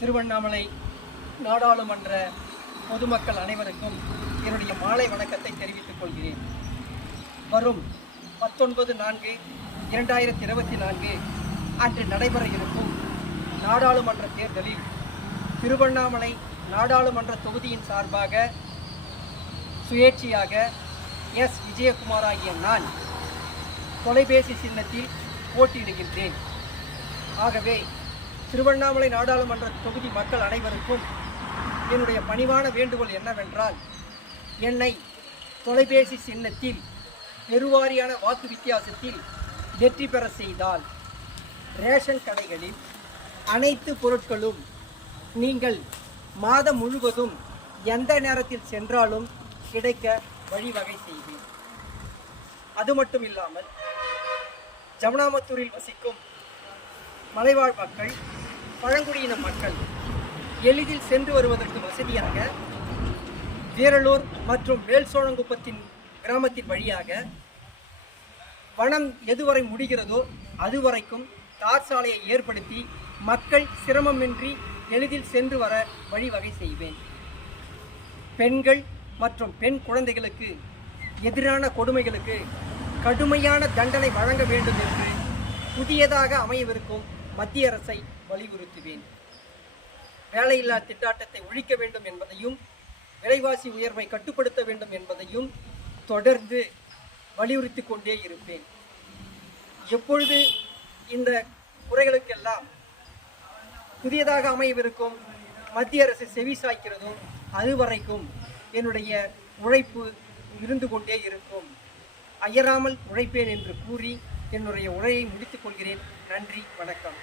திருவண்ணாமலை நாடாளுமன்ற பொதுமக்கள் அனைவருக்கும் என்னுடைய மாலை வணக்கத்தை தெரிவித்துக் கொள்கிறேன். வரும் 19/4/2024 அன்று நடைபெற இருக்கும் நாடாளுமன்ற தேர்தலில் திருவண்ணாமலை நாடாளுமன்ற தொகுதியின் சார்பாக சுயேட்சையாக எஸ். விஜயகுமார் ஆகிய நான் தொலைபேசி சின்னத்தில் போட்டியிடுகின்றேன். ஆகவே திருவண்ணாமலை நாடாளுமன்ற தொகுதி மக்கள் அனைவருக்கும் என்னுடைய பணிவான வேண்டுகோள் என்னவென்றால், என்னை தொலைபேசி சின்னத்தில் பெருவாரியான வாக்கு வித்தியாசத்தில் வெற்றி பெற செய்தால் ரேஷன் கடைகளில் அனைத்து பொருட்களும் நீங்கள் மாதம் முழுவதும் எந்த நேரத்தில் சென்றாலும் கிடைக்க வழிவகை செய்வேன். அது மட்டும் இல்லாமல் ஜமுனாமத்தூரில் வசிக்கும் மலைவாழ் மக்கள், பழங்குடியின மக்கள் எளிதில் சென்று வருவதற்கு வசதியாக வீரலூர் மற்றும் வேல்சோழங்குப்பத்தின் கிராமத்தின் வழியாக வனம் எதுவரை முடிகிறதோ அதுவரைக்கும் தார் சாலையை ஏற்படுத்தி மக்கள் சிரமமின்றி எளிதில் சென்று வர வழிவகை செய்வேன். பெண்கள் மற்றும் பெண் குழந்தைகளுக்கு எதிரான கொடுமைகளுக்கு கடுமையான தண்டனை வழங்க வேண்டும் என்று புதியதாக அமையவிருக்கும் மத்திய அரசை வலியுறுத்துவேன். வேலையில்லா திண்டாட்டத்தை ஒழிக்க வேண்டும் என்பதையும் விலைவாசி உயர்வை கட்டுப்படுத்த வேண்டும் என்பதையும் தொடர்ந்து வலியுறுத்தி கொண்டே இருப்பேன். எப்பொழுது இந்த குறைகளுக்கெல்லாம் புதியதாக அமையவிருக்கும் மத்திய அரசு செவி சாய்க்கிறதோ அதுவரைக்கும் என்னுடைய உழைப்பு இருந்து கொண்டே இருக்கும். அயராமல் உழைப்பேன் என்று கூறி என்னுடைய உரையை முடித்துக் கொள்கிறேன். நன்றி, வணக்கம்.